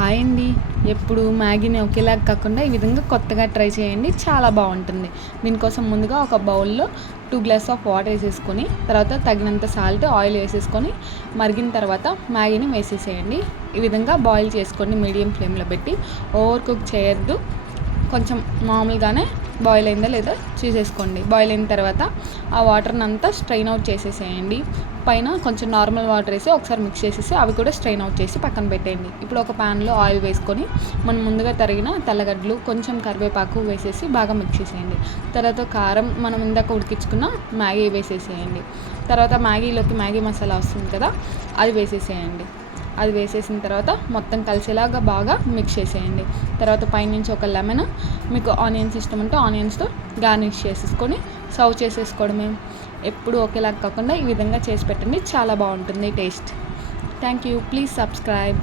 Hi అండి. ఎప్పుడు మ్యాగీని ఒకేలాగా కాకుండా ఈ విధంగా కొత్తగా ట్రై చేయండి. చాలా బాగుంటుంది. దీనికోసం ముందుగా ఒక బౌల్లో 2 గ్లాస్ ఆఫ్ వాటర్ వేసేసుకొని, తర్వాత తగినంత సాల్ట్, ఆయిల్ వేసేసుకొని మరిగిన తర్వాత మ్యాగీని వేసేసేయండి. ఈ విధంగా బాయిల్ చేసుకోండి. మీడియం ఫ్లేమ్లో పెట్టి ఓవర్ కుక్ చేయొద్దు. కొంచెం మామూలుగానే బాయిల్ అయిందా లేదా చూసేసుకోండి. బాయిల్ అయిన తర్వాత ఆ వాటర్ని అంతా స్ట్రెయిన్ అవుట్ చేసేసేయండి. పైన కొంచెం నార్మల్ వాటర్ వేసి ఒకసారి మిక్స్ చేసేసి అవి కూడా స్ట్రెయిన్ అవుట్ చేసి పక్కన పెట్టేయండి. ఇప్పుడు ఒక ప్యాన్లో ఆయిల్ వేసుకొని మనం ముందుగా తరిగిన తెల్లగడ్డలు, కొంచెం కరివేపాకు వేసేసి బాగా మిక్స్ చేసేయండి. తర్వాత కారం, మనం ఇందాక ఉడికించుకున్న మ్యాగీ వేసేసేయండి. తర్వాత మ్యాగీలోకి మ్యాగీ మసాలా వస్తుంది కదా, అది వేసేసేయండి. అది వేసేసిన తర్వాత మొత్తం కలిసేలాగా బాగా మిక్స్ చేసేయండి. తర్వాత పైనుంచి ఒక లెమన్, మీకు ఆనియన్స్ ఇష్టం ఉంటే ఆనియన్స్తో గార్నిష్ చేసేసుకొని సర్వ్ చేసేసుకోవడమే. ఎప్పుడు ఒకేలాగా కాకుండా ఈ విధంగా చేసి పెట్టండి. చాలా బాగుంటుంది taste. Thank you. Please subscribe.